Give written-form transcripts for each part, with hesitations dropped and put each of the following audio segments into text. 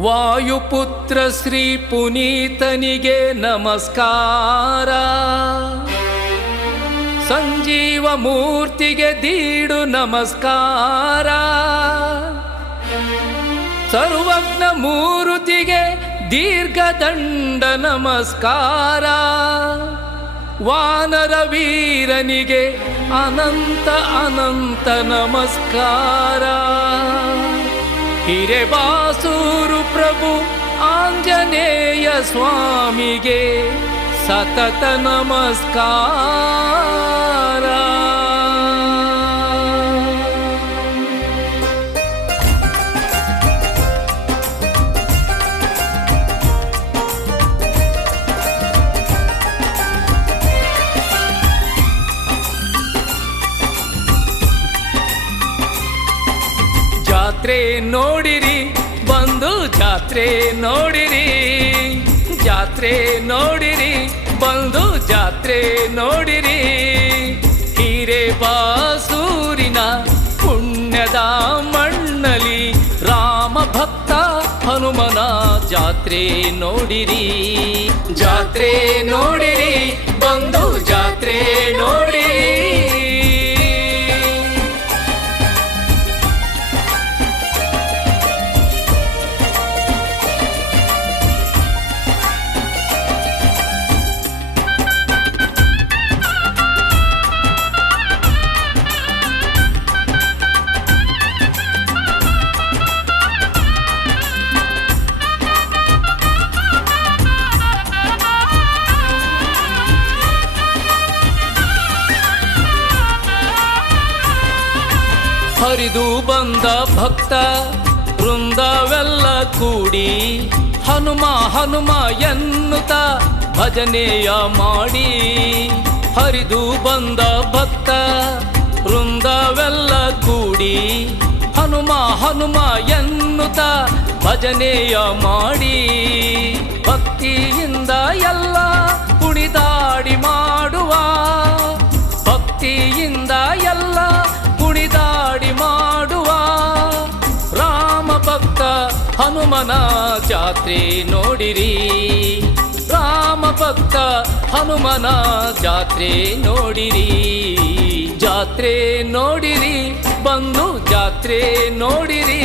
ವಾಯುಪುತ್ರ ಶ್ರೀ ಪುನೀತನಿಗೆ ನಮಸ್ಕಾರ. ಸಂಜೀವ ಮೂರ್ತಿಗೆ ದೀಡು ನಮಸ್ಕಾರ. ಸರ್ವಜ್ಞ ಮೂರ್ತಿಗೆ ದೀರ್ಘದಂಡ ನಮಸ್ಕಾರ. ವಾನರ ವೀರನಿಗೆ ಅನಂತ ಅನಂತ ನಮಸ್ಕಾರ. ಹಿರೇಬಾಸೂರು ಪ್ರಭು ಆಂಜನೇಯ ಸ್ವಾಮಿಗೆ ಸತತ ನಮಸ್ಕಾರ. ಜಾತ್ರೆ ನೋಡಿರಿ ಬಂದು ಜಾತ್ರೆ ನೋಡಿರಿ. ಜಾತ್ರೆ ನೋಡಿರಿ ಬಂದು ಜಾತ್ರೆ ನೋಡಿರಿ. ಹಿರೇಬಾಸೂರಿನ ಪುಣ್ಯದ ಮಣ್ಣಲಿ ರಾಮ ಭಕ್ತ ಹನುಮನ ಜಾತ್ರೆ ನೋಡಿರಿ. ಜಾತ್ರೆ ನೋಡಿರಿ ಬಂದು ಜಾತ್ರೆ ನೋಡಿರಿ. ಹರಿದು ಬಂದ ಭಕ್ತ ವೃಂದವೆಲ್ಲ ಕೂಡಿ ಹನುಮ ಹನುಮ ಎನ್ನುತ್ತ ಭಜನೆಯ ಮಾಡಿ. ಹರಿದು ಬಂದ ಭಕ್ತ ವೃಂದವೆಲ್ಲ ಕೂಡಿ ಹನುಮ ಹನುಮ ಎನ್ನುತ್ತ ಭಜನೆಯ ಮಾಡಿ. ಭಕ್ತಿಯಿಂದ ಎಲ್ಲ ಕುಣಿದಾಡಿ ಮಾಡುವ. ಭಕ್ತಿಯಿಂದ ಎಲ್ಲ ಕುಣಿದಾಡಿ ಮಾಡುವ. ರಾಮ ಭಕ್ತ ಹನುಮನ ಜಾತ್ರೆ ನೋಡಿರಿ. ರಾಮ ಭಕ್ತ ಹನುಮನ ಜಾತ್ರೆ ನೋಡಿರಿ. ಜಾತ್ರೆ ನೋಡಿರಿ ಬಂದು ಜಾತ್ರೆ ನೋಡಿರಿ.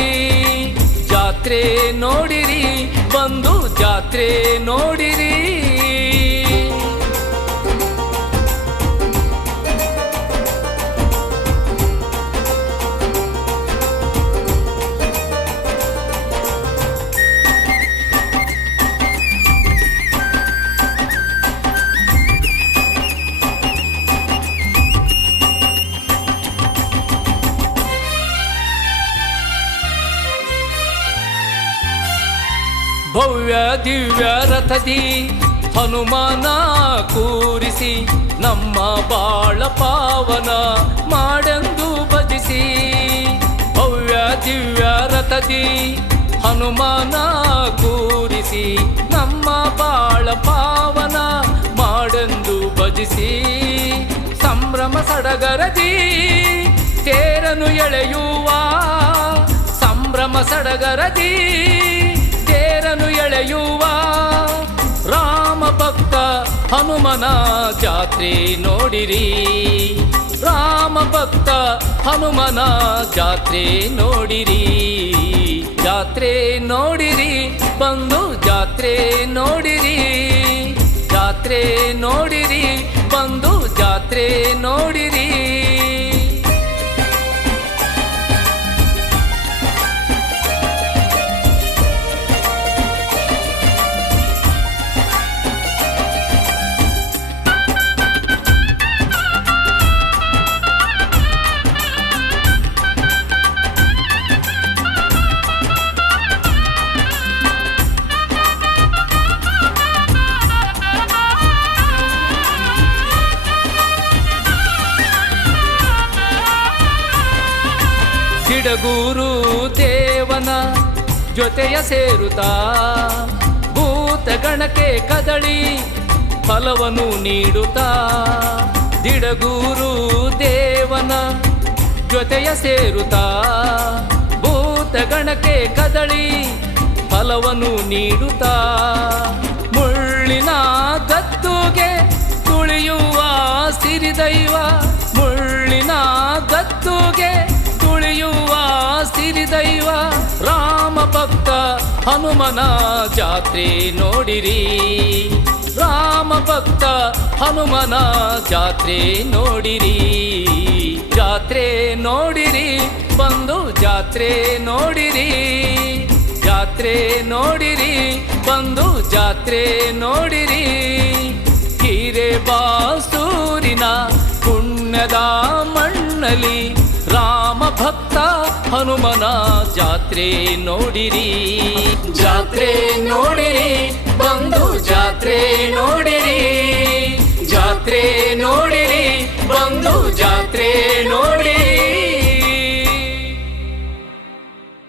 ಜಾತ್ರೆ ನೋಡಿರಿ ಬಂದು ಜಾತ್ರೆ ನೋಡಿರಿ. ಭವ್ಯ ದಿವ್ಯ ರಥದಿ ಹನುಮಾನ ಕೂರಿಸಿ ನಮ್ಮ ಬಾಳ ಪಾವನ ಮಾಡೆಂದು ಭಜಿಸಿ. ಭವ್ಯ ದಿವ್ಯ ರಥದಿ ಹನುಮಾನ ಕೂರಿಸಿ ನಮ್ಮ ಬಾಳ ಪಾವನ ಮಾಡೆಂದು ಭಜಿಸಿ. ಸಂಭ್ರಮ ಸಡಗರದಿ ತೇರನು ಎಳೆಯುವ. ಸಂಭ್ರಮ ಸಡಗರದಿ ತೇರನು ಎಳೆಯುವ. ರಾಮ ಭಕ್ತ ಹನುಮನ ಜಾತ್ರೆ ನೋಡಿರಿ. ರಾಮ ಭಕ್ತ ಹನುಮನ ಜಾತ್ರೆ ನೋಡಿರಿ. ಜಾತ್ರೆ ನೋಡಿರಿ ಬಂದು ಜಾತ್ರೆ ನೋಡಿರಿ. ಜಾತ್ರೆ ನೋಡಿರಿ ಬಂದು ಜಾತ್ರೆ ನೋಡಿರಿ. ಗಿಡಗೂರು ದೇವನ ಜೊತೆಯ ಸೇರುತ್ತಾ ಭೂತಗಣಕ್ಕೆ ಕದಳಿ ಫಲವನ್ನು ನೀಡುತ್ತಾ ದಿಡಗೂರು ದೇವನ ಜೊತೆಯ ಸೇರುತ್ತಾ ಭೂತಗಣಕ್ಕೆ ಕದಳಿ ಫಲವನ್ನು ನೀಡುತ್ತಾ ಮುಳ್ಳಿನ ಗದ್ದುಗೆ ತುಳಿಯುವ ಸಿರಿದೈವ ಮುಳ್ಳಿನ ಗದ್ದುಗೆ ತುಳಿಯುವ ಸಿರಿದೈವ ರಾಮ ಭಕ್ತ ಹನುಮನ ಜಾತ್ರೆ ನೋಡಿರಿ ರಾಮ ಭಕ್ತ ಹನುಮನ ಜಾತ್ರೆ ನೋಡಿರಿ ಜಾತ್ರೆ ನೋಡಿರಿ ಬಂದು ಜಾತ್ರೆ ನೋಡಿರಿ ಜಾತ್ರೆ ನೋಡಿರಿ ಬಂದು ಜಾತ್ರೆ ನೋಡಿರಿ ಹಿರೇಬಾಸೂರಿನ ಪುಣ್ಯದ ಮಣ್ಣಲಿ ರಾಮ ಭಕ್ತ ಹನುಮನ ಜಾತ್ರೆ ನೋಡಿರಿ ಜಾತ್ರೆ ನೋಡಿರಿ ಬಂದು ಜಾತ್ರೆ ನೋಡಿರಿ ಜಾತ್ರೆ ನೋಡಿರಿ ಬಂದು ಜಾತ್ರೆ